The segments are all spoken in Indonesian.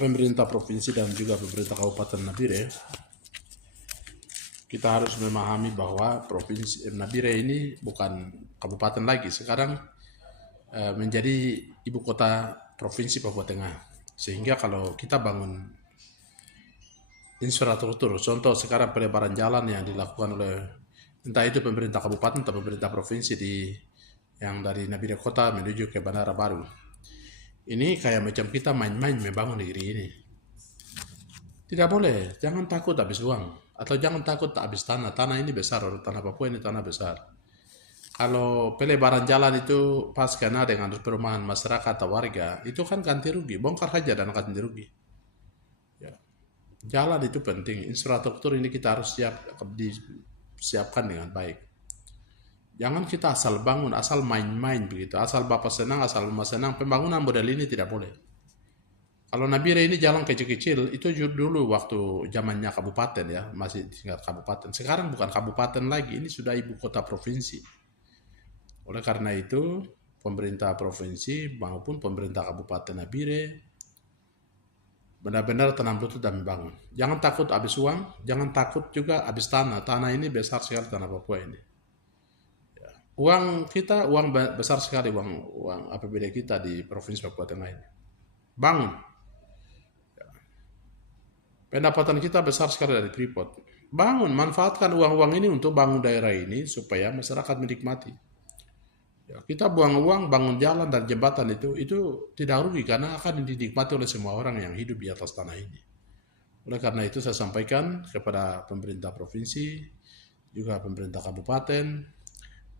pemerintah provinsi dan juga pemerintah Kabupaten Nabire, kita harus memahami bahwa provinsi Nabire ini bukan kabupaten lagi, sekarang menjadi ibu kota provinsi Papua Tengah. Sehingga kalau kita bangun infrastruktur, contoh sekarang pelebaran jalan yang dilakukan oleh entah itu pemerintah kabupaten atau pemerintah provinsi yang dari Nabire Kota menuju ke Bandara Baru. Ini kayak macam kita main-main membangun negeri ini. Tidak boleh, jangan takut habis uang. Atau jangan takut habis tanah. Tanah ini besar, tanah Papua ini tanah besar. Kalau pelebaran jalan itu pas kena dengan perumahan masyarakat atau warga, itu kan ganti rugi. Bongkar saja dan ganti rugi. Ya. Jalan itu penting. Infrastruktur ini kita harus disiapkan dengan baik. Jangan kita asal bangun, asal main-main begitu. Asal Bapak senang, asal Mama senang. Pembangunan model ini tidak boleh. Kalau Nabire ini jalan kecil-kecil, itu dulu waktu zamannya kabupaten ya, masih tingkat kabupaten. Sekarang bukan kabupaten lagi, ini sudah ibu kota provinsi. Oleh karena itu, pemerintah provinsi maupun pemerintah kabupaten Nabire benar-benar tanam lutut dan membangun. Jangan takut habis uang, jangan takut juga habis tanah. Tanah ini besar sekali, tanah Papua ini. Uang kita, uang besar sekali, uang APBD kita di Provinsi Papua Tengah ini. Bangun. Pendapatan kita besar sekali dari Freeport. Bangun, manfaatkan uang-uang ini untuk bangun daerah ini supaya masyarakat menikmati. Ya, kita buang uang, bangun jalan dan jembatan itu tidak rugi karena akan dinikmati oleh semua orang yang hidup di atas tanah ini. Oleh karena itu saya sampaikan kepada pemerintah provinsi, juga pemerintah kabupaten,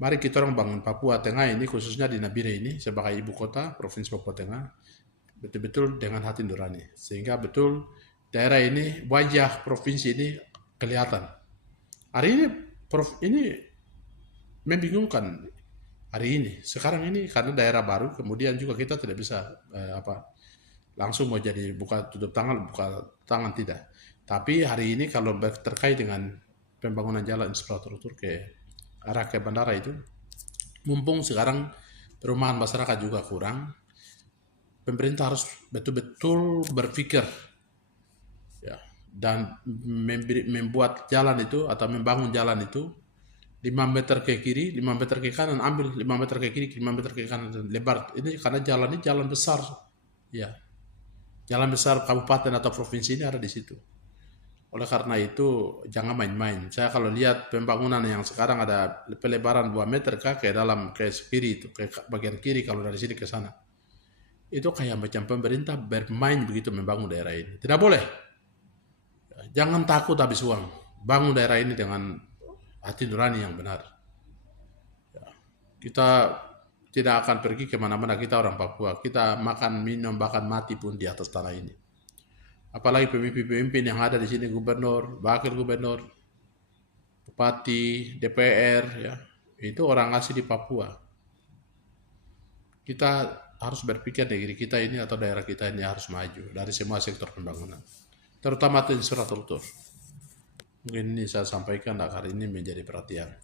mari kita orang bangun Papua Tengah ini, khususnya di Nabire ini, sebagai ibu kota Provinsi Papua Tengah, betul-betul dengan hati nurani. Sehingga betul daerah ini, wajah provinsi ini kelihatan. Hari ini membingungkan hari ini. Sekarang ini karena daerah baru, kemudian juga kita tidak bisa langsung mau jadi tutup tangan tidak. Tapi hari ini kalau terkait dengan pembangunan jalan infrastruktur ke arah ke bandara itu, mumpung sekarang perumahan masyarakat juga kurang, pemerintah harus betul-betul berpikir ya, dan membuat jalan itu atau membangun jalan itu 5 meter ke kiri, 5 meter ke kanan, ambil 5 meter ke kiri, 5 meter ke kanan, lebar. Ini karena jalan ini jalan besar, ya, jalan besar kabupaten atau provinsi ini ada di situ. Oleh karena itu jangan main-main. Saya kalau lihat pembangunan yang sekarang ada pelebaran 2 meter ke dalam ke kiri itu, ke bagian kiri kalau dari sini ke sana. Itu kayak macam pemerintah bermain begitu membangun daerah ini. Tidak boleh. Jangan takut habis uang. Bangun daerah ini dengan hati nurani yang benar. Kita tidak akan pergi kemana-mana, kita orang Papua. Kita makan, minum, bahkan mati pun di atas tanah ini. Apalagi pemimpin-pemimpin yang ada di sini, gubernur, wakil gubernur, bupati, DPR, ya, itu orang asli di Papua. Kita harus berpikir negeri kita ini atau daerah kita ini harus maju dari semua sektor pembangunan, terutama infrastruktur. Mungkin ini saya sampaikan hari ini menjadi perhatian.